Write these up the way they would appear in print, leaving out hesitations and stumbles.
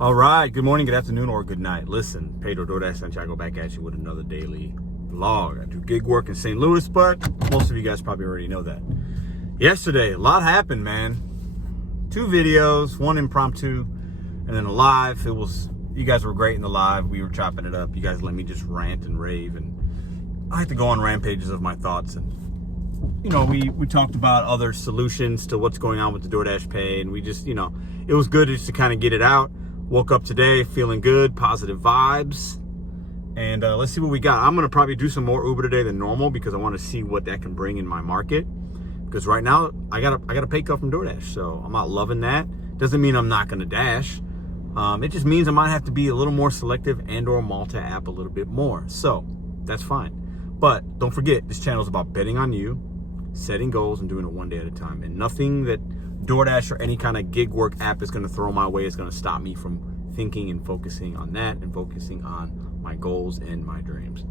All right, good morning, good afternoon, or good night. Listen, Pedro DoorDash Santiago back at you with another daily vlog. I do gig work in St. Louis, but most of you guys probably already know that. Yesterday, a lot happened, man. 2 videos, one impromptu, and then a live. You guys were great in the live. We were chopping it up. You guys let me just rant and rave, and I had to go on rampages of my thoughts. And you know, we talked about other solutions to what's going on with the DoorDash pay, and we just, you know, it was good just to kind of get it out. Woke up today feeling good, positive vibes, and let's see what we got. I'm gonna probably do some more Uber today than normal because I want to see what that can bring in my market. Because right now I got a pay cut from DoorDash, so I'm not loving that. Doesn't mean I'm not gonna dash. It just means I might have to be a little more selective and/or multi-app a little bit more. So that's fine. But don't forget, this channel is about betting on you, setting goals, and doing it one day at a time. And nothing that DoorDash or any kind of gig work app is going to throw my way is going to stop me from thinking and focusing on that and focusing on my goals and my dreams.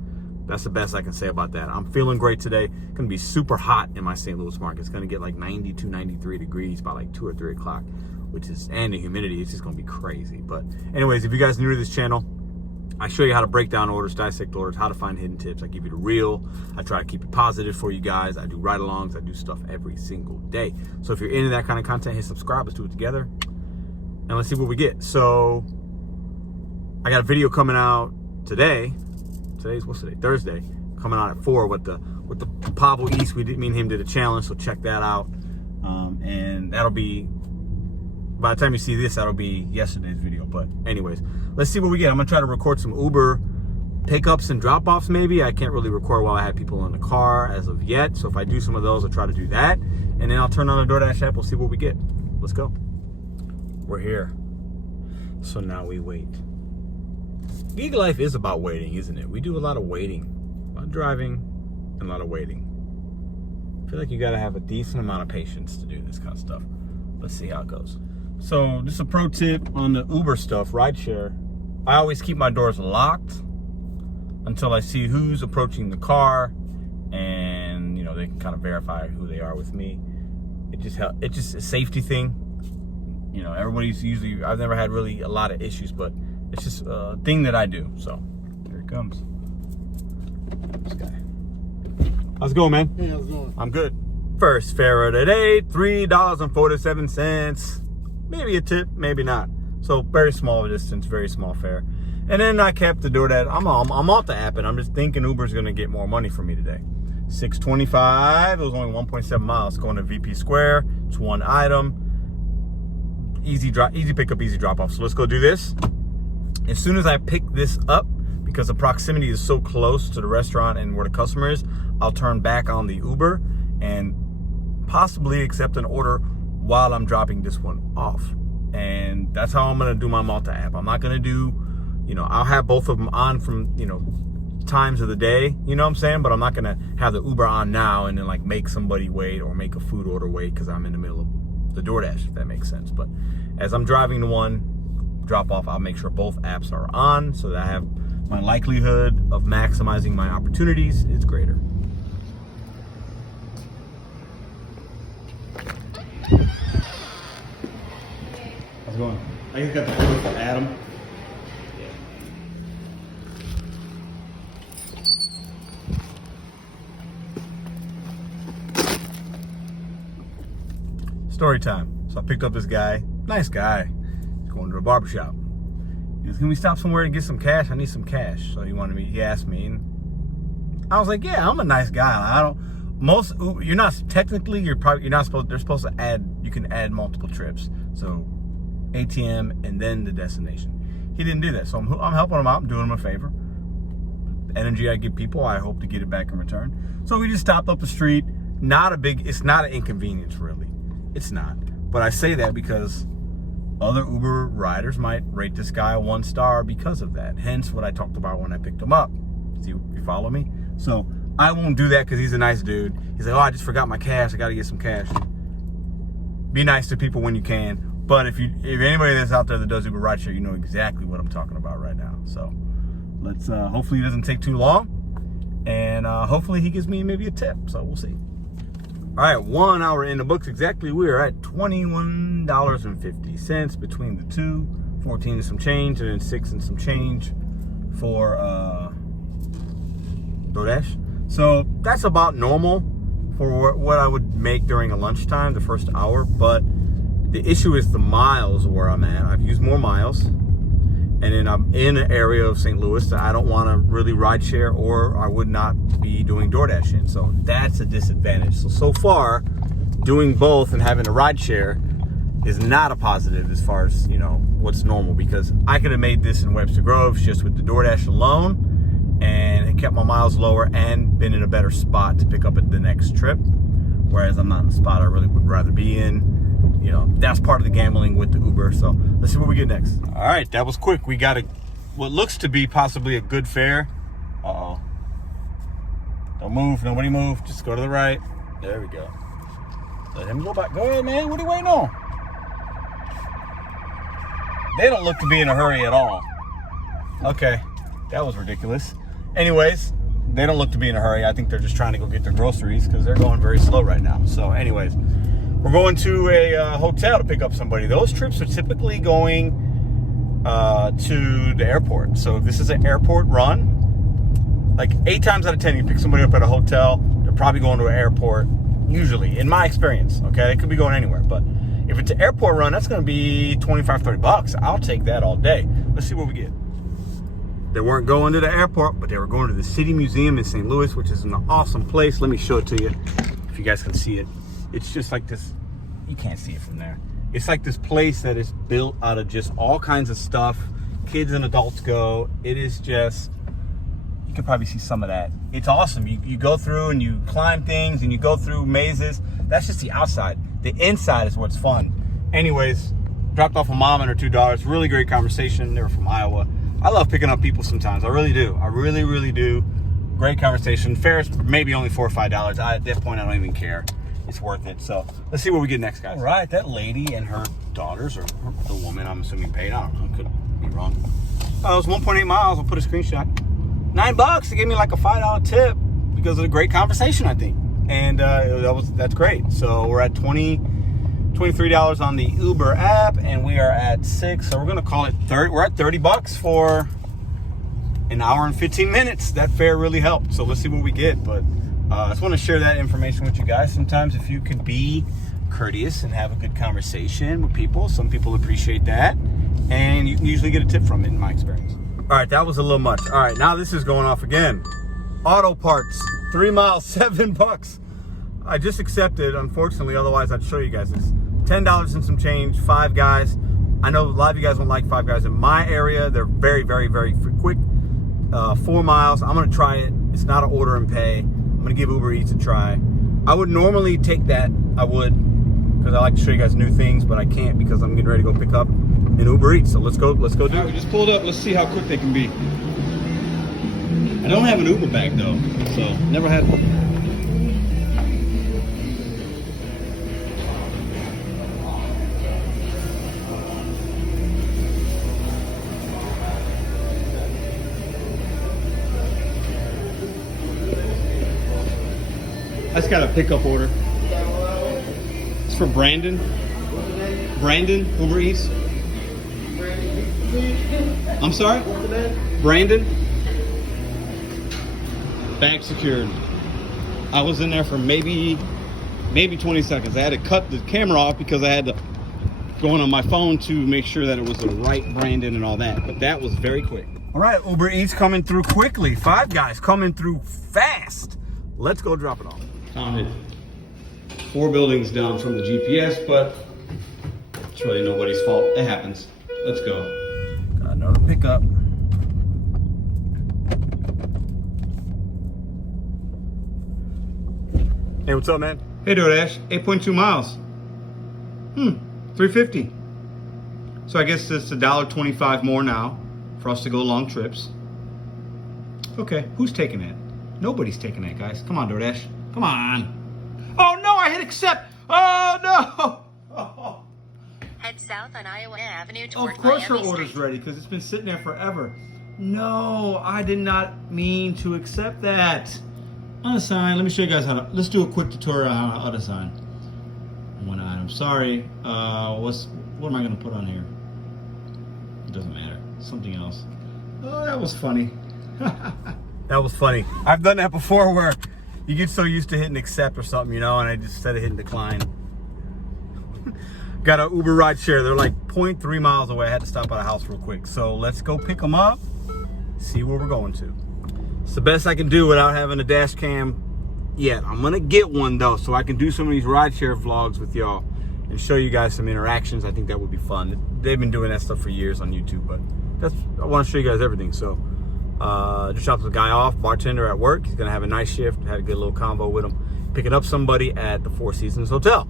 That's the best I can say about that. I'm feeling great today. It's going to be super hot in my St. Louis market. It's going to get like 92, 93 degrees by like 2 or 3 o'clock, and the humidity is just going to be crazy. But anyways, if you guys are new to this channel, I show you how to break down orders, dissect orders, how to find hidden tips. I give you the real. I try to keep it positive for you guys. I do ride-alongs. I do stuff every single day. So if you're into that kind of content, hit subscribe. Let's do it together. And let's see what we get. So I got a video coming out today. What's today? Thursday. Coming out at 4 with the Pablo East. Me and him did a challenge, so check that out. And that'll be, by the time you see this, that'll be yesterday's video. But anyways, let's see what we get. I'm gonna try to record some Uber pickups and drop-offs maybe. I can't really record while I have people in the car as of yet. So if I do some of those, I'll try to do that. And then I'll turn on the DoorDash app. We'll see what we get. Let's go. We're here. So now we wait. Gig life is about waiting, isn't it? We do a lot of waiting, a lot of driving, and a lot of waiting. I feel like you gotta have a decent amount of patience to do this kind of stuff. Let's see how it goes. So just a pro tip on the Uber stuff, rideshare. I always keep my doors locked until I see who's approaching the car, and you know, they can kind of verify who they are with me. It's just a safety thing. You know, everybody's usually, I've never had really a lot of issues, but it's just a thing that I do. So here it comes. This guy. How's it going, man? Hey, how's it going? I'm good. First fare of the day, $3.47. Maybe a tip, maybe not. So very small distance, very small fare. And then I kept the DoorDash. I'm off the app, and I'm just thinking Uber's gonna get more money for me today. $6.25. It was only 1.7 miles going to VP Square. It's one item. Easy pickup, easy drop off. So let's go do this. As soon as I pick this up, because the proximity is so close to the restaurant and where the customer is, I'll turn back on the Uber and possibly accept an order while I'm dropping this one off. And that's how I'm gonna do my multi-app. I'm not gonna do, you know, I'll have both of them on from, you know, times of the day, you know what I'm saying? But I'm not gonna have the Uber on now and then like make somebody wait or make a food order wait because I'm in the middle of the DoorDash, if that makes sense. But as I'm driving the one drop off, I'll make sure both apps are on so that I have my likelihood of maximizing my opportunities is greater. How's it going? I just got the order for Adam. Story time. So I picked up this guy, nice guy. He's going to a barbershop. He goes, can we stop somewhere and get some cash? I need some cash. So he asked me, and I was like, yeah, I'm a nice guy. They're not supposed, they're supposed to you can add multiple trips. So ATM and then the destination. He didn't do that. So I'm helping him out. I'm doing him a favor. The energy I give people, I hope to get it back in return. So we just stopped up the street. It's not an inconvenience really. It's not. But I say that because other Uber riders might rate this guy a 1 star because of that. Hence what I talked about when I picked him up. See, you follow me? So I won't do that because he's a nice dude. He's like, oh, I just forgot my cash. I got to get some cash. Be nice to people when you can. But if anybody that's out there that does Uber Rideshare, you know exactly what I'm talking about right now. So let's, hopefully it doesn't take too long. And hopefully he gives me maybe a tip. So we'll see. All right, 1 hour in the books exactly. We are at $21.50 between the two 14 and some change, and then 6 and some change for DoorDash. So that's about normal for what I would make during a lunchtime, the first hour. But the issue is the miles where I'm at. I've used more miles, and then I'm in an area of St. Louis that I don't want to really ride share, or I would not be doing DoorDash in. So that's a disadvantage. So far, doing both and having a ride share is not a positive as far as, you know, what's normal, because I could have made this in Webster Groves just with the DoorDash alone, and it kept my miles lower and been in a better spot to pick up at the next trip. Whereas I'm not in the spot I really would rather be in. You know, that's part of the gambling with the Uber. So let's see what we get next. All right, that was quick. We got what looks to be possibly a good fare. Uh-oh. Don't move, nobody move. Just go to the right. There we go. Let him go back. Go ahead, man. What are you waiting on? They don't look to be in a hurry at all. Okay, that was ridiculous. Anyways, they don't look to be in a hurry. I think they're just trying to go get their groceries because they're going very slow right now. So anyways, we're going to a hotel to pick up somebody. Those trips are typically going to the airport. So if this is an airport run, like 8 times out of 10, you pick somebody up at a hotel, they're probably going to an airport, usually, in my experience, okay? They could be going anywhere, but if it's an airport run, that's gonna be 25, 30 bucks. I'll take that all day. Let's see what we get. They weren't going to the airport, but they were going to the City Museum in St. Louis, which is an awesome place. Let me show it to you, if you guys can see it. It's just like this, you can't see it from there. It's like this place that is built out of just all kinds of stuff. Kids and adults go. It is just, you can probably see some of that. It's awesome. You go through and you climb things and you go through mazes. That's just the outside. The inside is what's fun. Anyways, dropped off a mom and her 2 daughters. Really great conversation. They were from Iowa. I love picking up people sometimes. I really do. I really, really do. Great conversation. Fares maybe only $4 or $5. At this point, I don't even care. It's worth it. So let's see what we get next, guys. All right, that lady and her daughters, or the woman, I'm assuming paid. I don't know. Could be wrong. It was 1.8 miles. I'll put a screenshot. $9. They gave me like a $5 tip because of the great conversation, I think. And that's great. So we're at $23 on the Uber app, and we are at 6. So we're gonna call it 30. We're at $30 for an hour and 15 minutes. That fare really helped. So let's see what we get. But I just want to share that information with you guys. Sometimes if you can be courteous and have a good conversation with people, some people appreciate that, and you can usually get a tip from it, in my experience. All right, that was a little much. All right, now this is going off again. Auto parts, 3 miles, $7. I just accepted, unfortunately, otherwise I'd show you guys this. $10 and some change, 5 guys. I know a lot of you guys don't like 5 guys. In my area, they're very, very, very quick. 4 miles, I'm gonna try it. It's not an order and pay. I'm gonna give Uber Eats a try. I would normally take that, I would, because I like to show you guys new things, but I can't because I'm getting ready to go pick up an Uber Eats. So let's go do it. We just pulled up, let's see how quick they can be. I don't have an Uber bag though, so never had one. I just got a pickup order. It's for Brandon. Brandon, Uber Eats. I'm sorry? Brandon. Bag secured. I was in there for maybe 20 seconds. I had to cut the camera off because I had to go on my phone to make sure that it was the right Brandon and all that. But that was very quick. All right, Uber Eats coming through quickly. 5 guys coming through fast. Let's go drop it off. Found it 4 buildings down from the GPS, but it's really nobody's fault. It happens. Let's go. Got another pickup. Hey, what's up, man? Hey, DoorDash. 8.2 miles. $3.50. So I guess it's $1.25 more now for us to go long trips. Okay, who's taking that? Nobody's taking that, guys. Come on, DoorDash. Come on. Oh no, I hit accept. Oh no. Oh. Head south on Iowa Avenue toward Of course Miami your order's Street. ready because it's been sitting there forever. No, I did not mean to accept that. Unassign. Let me show you guys how to. Let's do a quick tutorial on how to unassign. One item. Sorry. What am I gonna put on here? something else. Oh, that was funny. That was funny. I've done that before where you get so used to hitting accept or something, you know, and I just instead of hitting decline. Got an Uber Rideshare. They're like 0.3 miles away. I had to stop by the house real quick. So let's go pick them up, see where we're going to. It's the best I can do without having a dash cam yet. I'm gonna get one though, so I can do some of these rideshare vlogs with y'all and show you guys some interactions. I think that would be fun. They've been doing that stuff for years on YouTube, but I want to show you guys everything. So just dropped the guy off, bartender at work. He's gonna have a nice shift. Had a good little convo with him. Picking up somebody at the Four Seasons Hotel.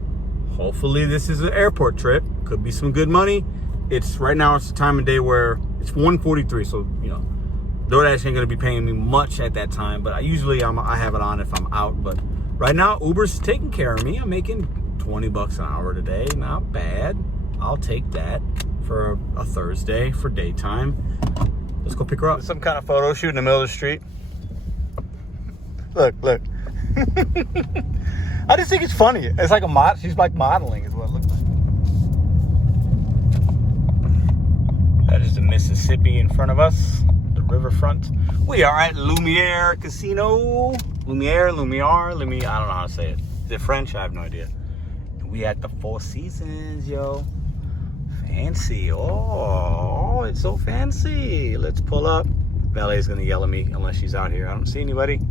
Hopefully this is an airport trip. Could be some good money. It's right now, it's the time of day where it's 1:43, so you know DoorDash ain't gonna be paying me much at that time, but I have it on if I'm out. But right now Uber's taking care of me. I'm making 20 bucks an hour today. Not bad. I'll take that for a Thursday for daytime. Let's go pick her up. Some kind of photo shoot in the middle of the street. Look. I just think it's funny. It's like she's like modeling is what it looks like. That is the Mississippi in front of us, the riverfront. We are at Lumiere Casino. Lumiere, I don't know how to say it. Is it French? I have no idea. We at the Four Seasons, yo. Fancy. Oh, it's so fancy. Let's pull up. Valet's gonna yell at me unless she's out here. I don't see anybody.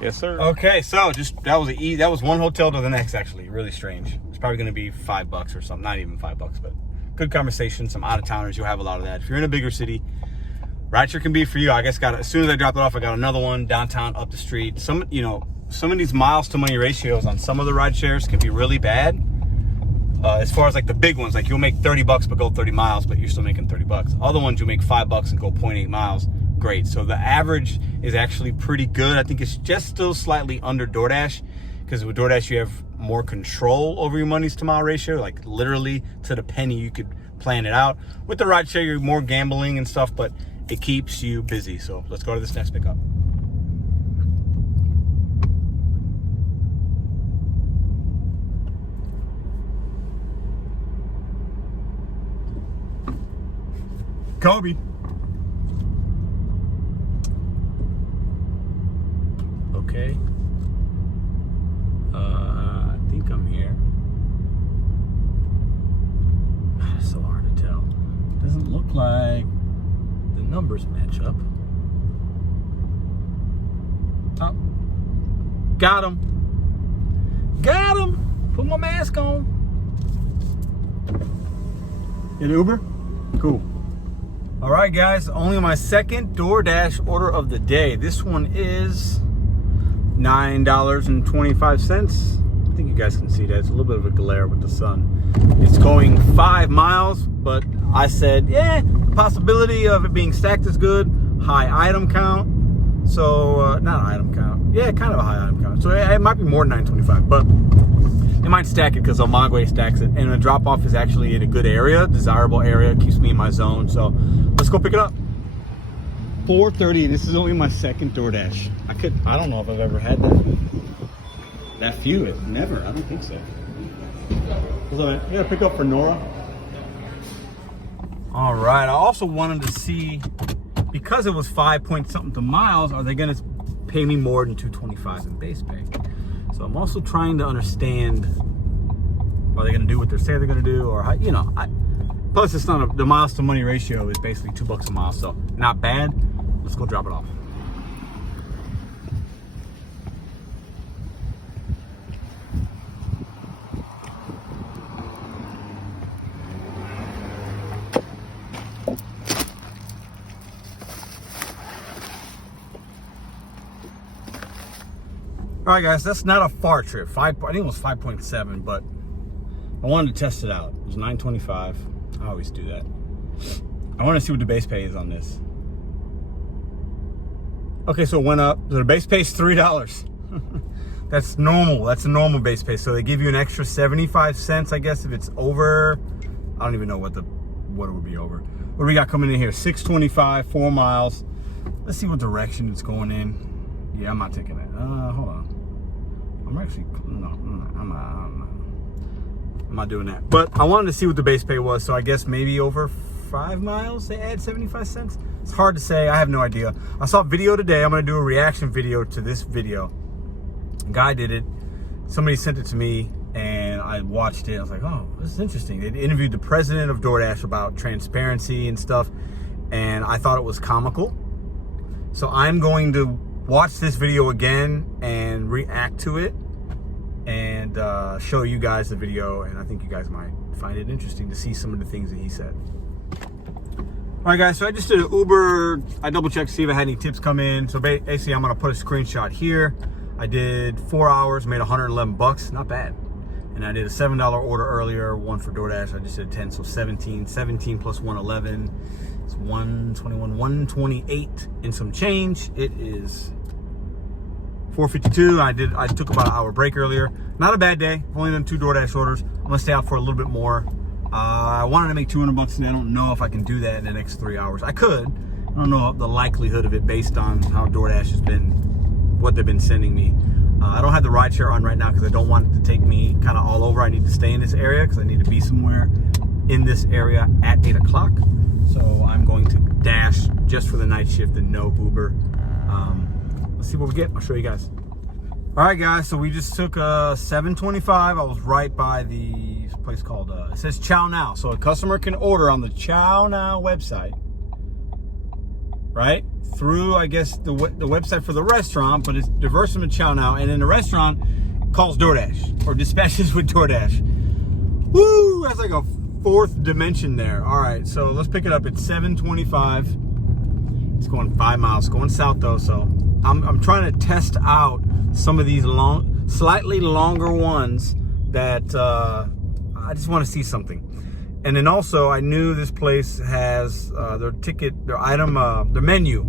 Yes, sir. Okay, so that was one hotel to the next. Actually, really strange. It's probably gonna be $5 or something. Not even $5, but good conversation. Some out of towners. You'll have a lot of that. If you're in a bigger city, rideshare can be for you. I guess as soon as I dropped it off, I got another one downtown up the street. Some of these miles to money ratios on some of the rideshares can be really bad. As far as like the big ones, like you'll make 30 bucks but go 30 miles, but you're still making 30 bucks. Other ones you'll make $5 and go 0.8 miles. Great. So the average is actually pretty good. I think it's just still slightly under DoorDash, because with DoorDash you have more control over your monies to mile ratio, like literally to the penny. You could plan it out. With the rideshare you're more gambling and stuff, but it keeps you busy. So let's go to this next pickup. Kobe. Okay. I think I'm here. It's so hard to tell. Doesn't look like the numbers match up. Oh. Got him. Got him. Put my mask on. Get Uber? Cool. All right, guys, only my second DoorDash order of the day. This one is $9.25. I think you guys can see that. It's a little bit of a glare with the sun. It's going 5 miles, but I said, yeah, the possibility of it being stacked is good. High item count. So, not item count. Yeah, kind of a high item count. So it might be more than $9.25, but it might stack it because Omagway stacks it. And the drop-off is actually in a good area, desirable area. It keeps me in my zone. So let's go pick it up. 4:30. This is only my second DoorDash. I don't know if I've ever had that few. Never. I don't think so. Yeah, pick up for Nora. All right. I also wanted to see, because it was 5 point something to miles, are they going to pay me more than $2.25 in base pay? So I'm also trying to understand, are they going to do what they say they're going to do, or how, plus it's not the miles to money ratio is basically $2 a mile, so not bad. Let's go drop it off. All right, guys, that's not a far trip. I think it was 5.7, but I wanted to test it out. It was $9.25. I always do that. I want to see what the base pay is on this. Okay, so it went up. So the base pay is $3. That's normal. That's a normal base pay. So they give you an extra 75 cents, I guess, if it's over. I don't even know what it would be over. What do we got coming in here? 625, 4 miles. Let's see what direction it's going in. Yeah, I'm not taking it. Hold on. I'm actually, no, I'm not. I'm not doing that. But I wanted to see what the base pay was, so I guess maybe over 5 miles they add 75 cents. It's hard to say. I have no idea. I saw a video today. I'm going to do a reaction video to this video. A guy did it. Somebody sent it to me, and I watched it. I was like, oh, this is interesting. They interviewed the president of DoorDash about transparency and stuff, and I thought it was comical. So I'm going to watch this video again and react to it and show you guys the video, and I think you guys might find it interesting to see some of the things that he said. All right, guys, so I just did an Uber. I double-checked to see if I had any tips come in. So basically, I'm going to put a screenshot here. I did 4 hours, made 111 bucks, not bad. And I did a $7 order earlier, one for DoorDash. I just did 10, so 17 plus 111. It's 121, 128 and some change. It is 4:52. I took about an hour break earlier. Not a bad day. Only done 2 DoorDash orders. I'm gonna stay out for a little bit more. I wanted to make 200 bucks today. I don't know if I can do that in the next 3 hours. I could. I don't know the likelihood of it based on how DoorDash has been, what they've been sending me. I don't have the rideshare on right now because I don't want it to take me kind of all over. I need to stay in this area because I need to be somewhere in this area at 8 o'clock. So I'm going to dash just for the night shift and no Uber. Let's see what we get. I'll show you guys. All right, guys, so we just took a 725. I was right by the place called, it says Chow Now. So a customer can order on the Chow Now website, right? Through, I guess, the website for the restaurant, but it's diverse from Chow Now. And then the restaurant calls DoorDash or dispatches with DoorDash. Woo, that's like a 4th dimension there. All right, so let's pick it up. It's 725. It's going 5 miles, going south though. So I'm trying to test out some of these slightly longer ones that I just want to see something. And then also, I knew this place has their menu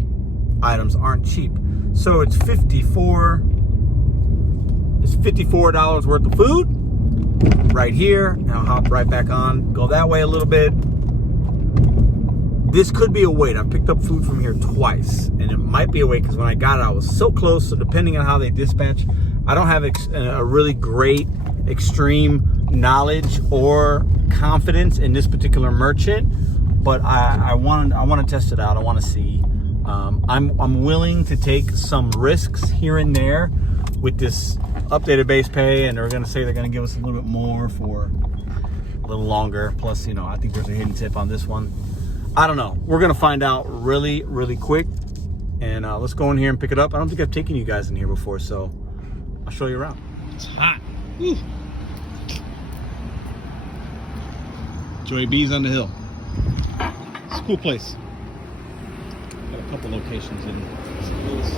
items aren't cheap. So it's $54 worth of food right here. And I'll hop right back on, go that way a little bit. This could be a wait. I picked up food from here twice, and it might be a wait because when I got it, I was so close. So depending on how they dispatch, I don't have a really great extreme knowledge or confidence in this particular merchant, but I want to test it out. I want to see. I'm willing to take some risks here and there with this updated base pay, and they're going to say they're going to give us a little bit more for a little longer. Plus, you know, I think there's a hidden tip on this one. I don't know. We're going to find out really, really quick. And let's go in here and pick it up. I don't think I've taken you guys in here before, so I'll show you around. It's hot. Woo. Joy B's on the hill. It's a cool place. Got a couple locations in St. Louis.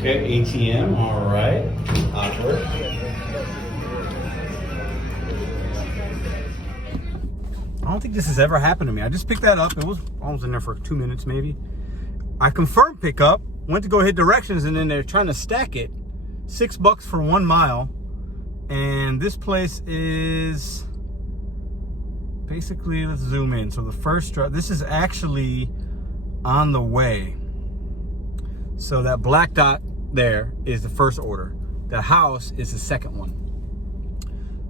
Okay, ATM. All right. Awkward. I don't think this has ever happened to me. I just picked that up. It was almost in there for 2 minutes maybe. I confirmed pickup, went to go hit directions, and then they're trying to stack it. $6 for 1 mile. And this place is basically, let's zoom in. So the first drop, this is actually on the way. So that black dot there is the first order. The house is the second one.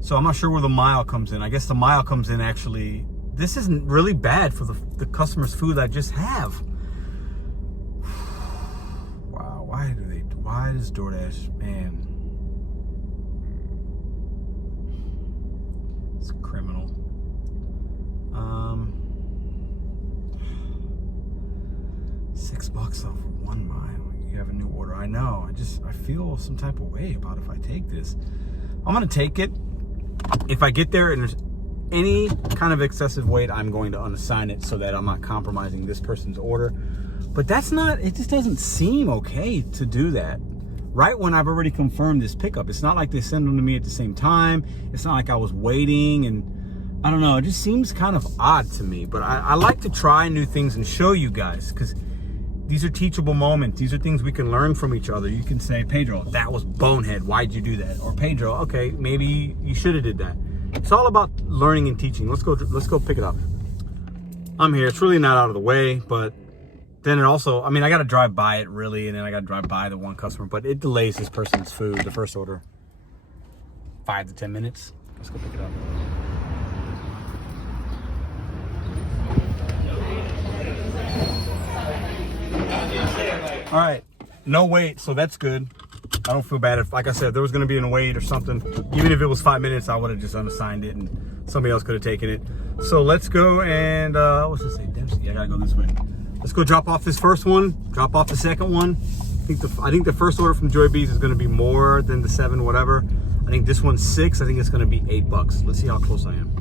So I'm not sure where the mile comes in. I guess the mile comes in actually. This isn't really bad for the customer's food I just have. Wow, why does DoorDash, man? It's criminal. $6 off for 1 mile. You have a new order. I know. I feel some type of way about if I take this. I'm gonna take it. If I get there and there's any kind of excessive weight, I'm going to unassign it so that I'm not compromising this person's order. But that's not, it just doesn't seem okay to do that right when I've already confirmed this pickup. It's not like they send them to me at the same time. It's not like I was waiting, and I don't know, it just seems kind of odd to me. But I like to try new things and show you guys, because these are teachable moments. These are things we can learn from each other. You can say, Pedro, that was bonehead. Why'd you do that? Or Pedro, okay, maybe you should have did that. It's all about learning and teaching. Let's go pick it up. I'm here. It's really not out of the way, but then it also, I mean, I got to drive by it really, and then I got to drive by the one customer, but it delays this person's food, the first order, 5 to 10 minutes. Let's go pick it up. All right, no wait, so that's good. I don't feel bad if, like I said, if there was going to be a wait or something, even if it was 5 minutes, I would have just unassigned it and somebody else could have taken it. So let's go and, what's this say? Dempsey? Yeah, I gotta go this way. Let's go drop off this first one, drop off the second one. I think the first order from Joy B's is going to be more than the 7, whatever. I think this one's 6. I think it's going to be $8. Let's see how close I am.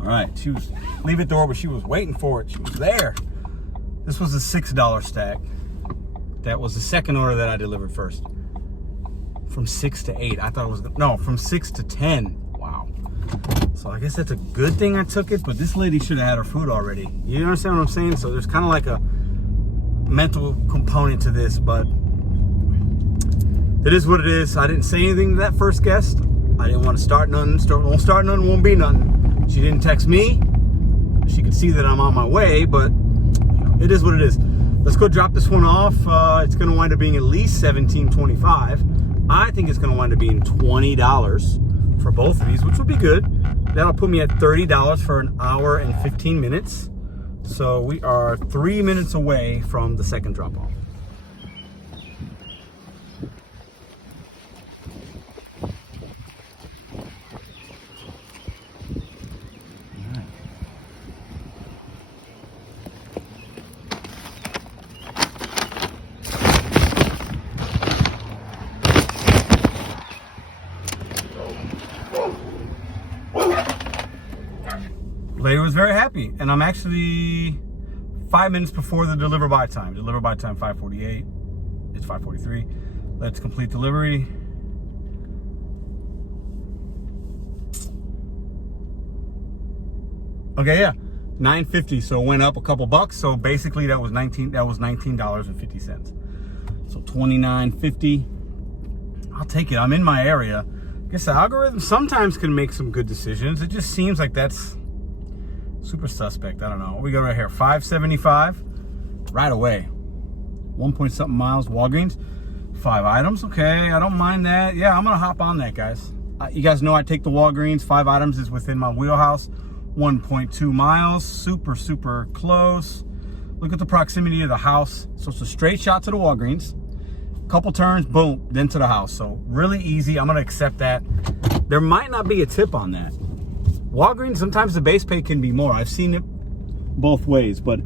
All right, she was leave it door, but she was waiting for it. She was there. This was a $6 stack. That was the second order that I delivered first. From 6 to 8. I thought it was, no, from 6 to 10. Wow. So I guess that's a good thing I took it, but this lady should have had her food already. You understand what I'm saying? So there's kind of like a mental component to this, but it is what it is. I didn't say anything to that first guest. I didn't want to start nothing. Won't start nothing, won't be nothing. She didn't text me. She could see that I'm on my way, but it is what it is. Let's go drop this one off. It's going to wind up being at least $17.25. I think it's going to wind up being $20 for both of these, which would be good. That'll put me at $30 for an hour and 15 minutes. So we are 3 minutes away from the second drop off. Lady was very happy, and I'm actually 5 minutes before the deliver by time. Deliver by time 5:48. It's 5:43. Let's complete delivery. Okay, yeah, $9.50. So it went up a couple bucks. So basically, that was $19.50. So $29.50. I'll take it. I'm in my area. I guess the algorithm sometimes can make some good decisions. It just seems like that's super suspect. I don't know. We go right here. $5.75 right away. 1 point something miles. Walgreens. 5 items. Okay, I don't mind that. Yeah, I'm gonna hop on that, guys. You guys know I take the Walgreens. 5 items is within my wheelhouse. 1.2 miles. Super, super close. Look at the proximity of the house. So it's a straight shot to the Walgreens. Couple turns, boom, then to the house. So really easy. I'm gonna accept that. There might not be a tip on that. Walgreens, sometimes the base pay can be more. I've seen it both ways, but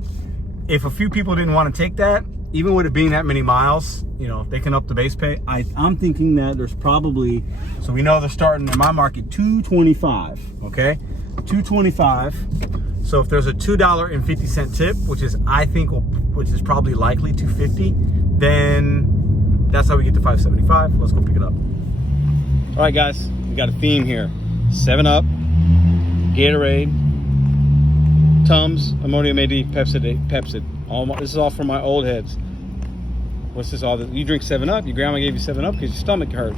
if a few people didn't want to take that, even with it being that many miles, you know, they can up the base pay. I'm thinking that there's probably, so we know they're starting in my market $2.25, okay? $2.25. So if there's a $2.50 tip, which is, I think, which is probably likely $2.50, then that's how we get to $5.75. Let's go pick it up. All right, guys, we got a theme here. 7-Up. Gatorade, Tums, Ammonium AD, Pepsid. This is all from my old heads. What's this all? You drink 7-Up. Your grandma gave you 7-Up because your stomach hurt.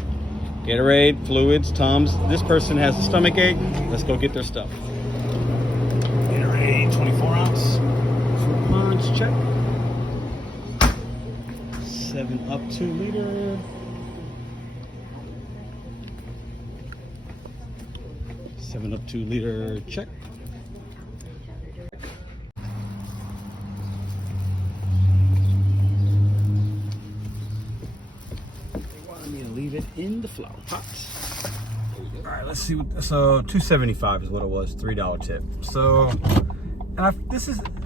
Gatorade, fluids, Tums. This person has a stomach ache. Let's go get their stuff. Gatorade, 24 ounce. Fruit punch, check. 7-Up 2 liter. 7-Up 2 liter, check. They wanted me to leave it in the flower pot. All right, let's see what, so $2.75 is what it was, $3 tip. So, and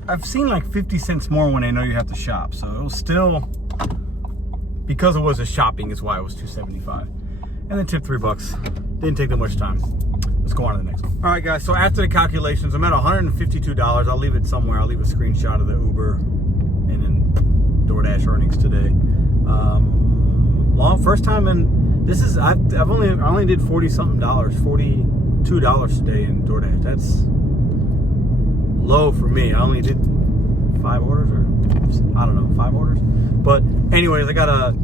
I've seen like 50 cents more when I know you have to shop. So it was still, because it was a shopping is why it was $2.75. And then tip $3. Didn't take that much time. Let's go on to the next one. All right, guys, so after the calculations, I'm at $152. I'll leave it somewhere. I'll leave a screenshot of the Uber and then DoorDash earnings today. First time, and this is, I only did 40 something dollars, $42 today in DoorDash. That's low for me. I only did 5 orders, or I don't know, 5 orders. But anyways, I got a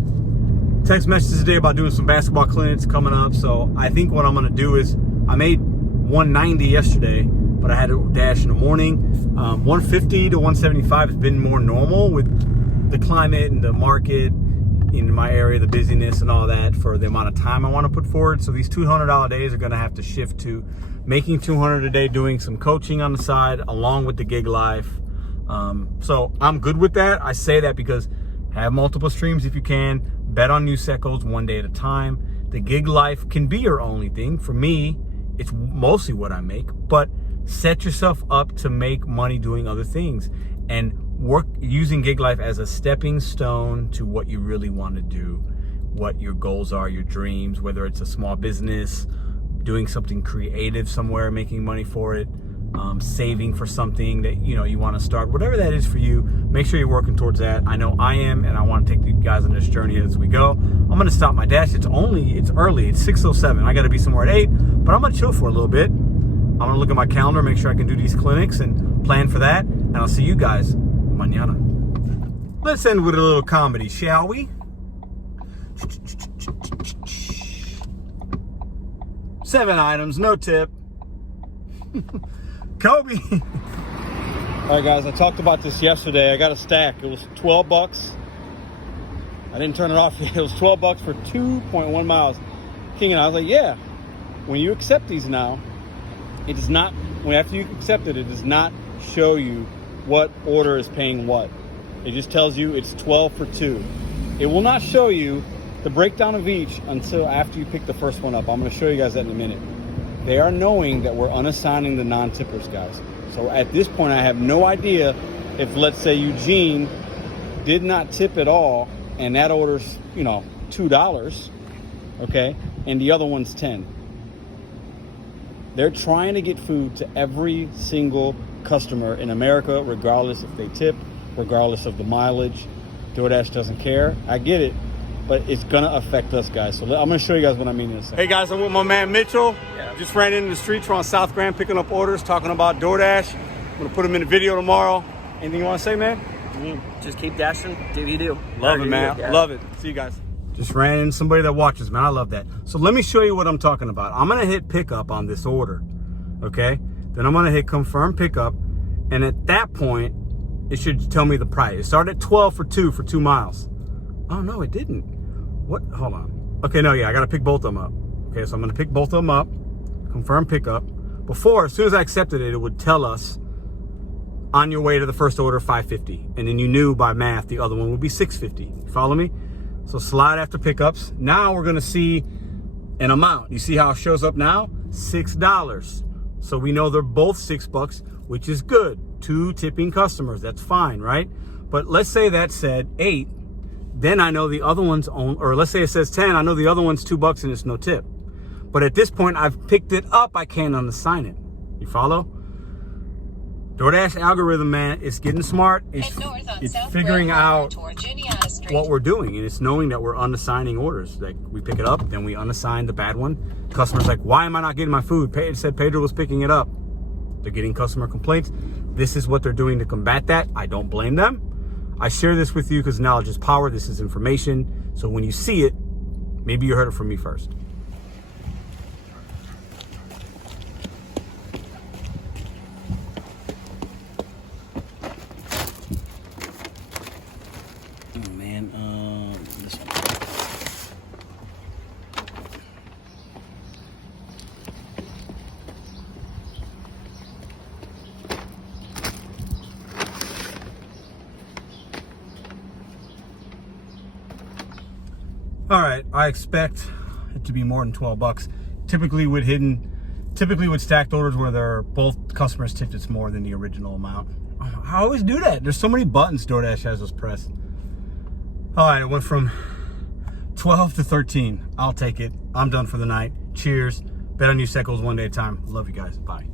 text message today about doing some basketball clinics coming up. So I think what I'm gonna do is, I made 190 yesterday, but I had to dash in the morning. 150 to 175 has been more normal with the climate and the market in my area, the busyness and all that, for the amount of time I want to put forward. So these $200 days are going to have to shift to making $200 a day, doing some coaching on the side along with the gig life. So I'm good with that. I say that because have multiple streams if you can. Bet on new secos one day at a time. The gig life can be your only thing. For me, it's mostly what I make, but set yourself up to make money doing other things and work using gig life as a stepping stone to what you really want to do, what your goals are, your dreams, whether it's a small business, doing something creative somewhere, making money for it, saving for something that you want to start, whatever that is for you. Make sure you're working towards that. I know I am, and I want to take you guys on this journey as we go. I'm going to stop my dash. It's early. It's 6:07. I got to be somewhere at 8, but I'm going to chill for a little bit. I'm going to look at my calendar, make sure I can do these clinics and plan for that, and I'll see you guys mañana. Let's end with a little comedy, shall we? 7 items, no tip. Kobe. All right, guys, I talked about this yesterday. I got a stack. It was 12 bucks. I didn't turn it off yet. It was 12 bucks for 2.1 miles. King and I was like, yeah, when you accept these now, it does not, after you accept it, it does not show you what order is paying what. It just tells you it's 12 for 2. It will not show you the breakdown of each until after you pick the first one up. I'm going to show you guys that in a minute. They are knowing that we're unassigning the non-tippers, guys. So at this point, I have no idea if, let's say, Eugene did not tip at all, and that order's, $2, okay, and the other one's 10. They're trying to get food to every single customer in America, regardless if they tip, regardless of the mileage. DoorDash doesn't care. I get it, but it's gonna affect us, guys. So I'm gonna show you guys what I mean in a second. Hey guys, I'm with my man Mitchell. Yeah. Just ran into the streets. We're on South Grand picking up orders, talking about DoorDash. I'm gonna put them in the video tomorrow. Anything you wanna say, man? Just keep dashing, do what you do. Love it, man. Yeah. Love it. See you guys. Just ran into somebody that watches, man. I love that. So let me show you what I'm talking about. I'm gonna hit pickup on this order, okay? Then I'm gonna hit confirm pickup, and at that point, it should tell me the price. It started at 12 for 2 miles. Oh no, it didn't. What? Hold on. Okay, no, yeah, I gotta pick both of them up. Okay, so I'm gonna pick both of them up, confirm pickup. Before, as soon as I accepted it, it would tell us on your way to the first order, $5.50, and then you knew by math the other one would be $6.50. You follow me? So slide after pickups. Now we're gonna see an amount. You see how it shows up now? $6. So we know they're both $6, which is good. 2 tipping customers, that's fine, right? But let's say that said 8, then I know the other one's or let's say it says 10, I know the other one's $2 and it's no tip. But at this point, I've picked it up, I can't unassign it. You follow? DoorDash algorithm, man, it's getting smart. It's figuring out what we're doing, and it's knowing that we're unassigning orders. Like, we pick it up, then we unassign the bad one. Customer's like, why am I not getting my food? It said Pedro was picking it up. They're getting customer complaints. This is what they're doing to combat that. I don't blame them. I share this with you because knowledge is power. This is information. So when you see it, maybe you heard it from me first. Oh man, this one. All right, I expect it to be more than $12. Typically with stacked orders where they're both customers tipped, it's more than the original amount. I always do that. There's so many buttons DoorDash has us press. All right, it went from 12 to 13. I'll take it. I'm done for the night. Cheers. Bet on you secos one day at a time. Love you guys. Bye.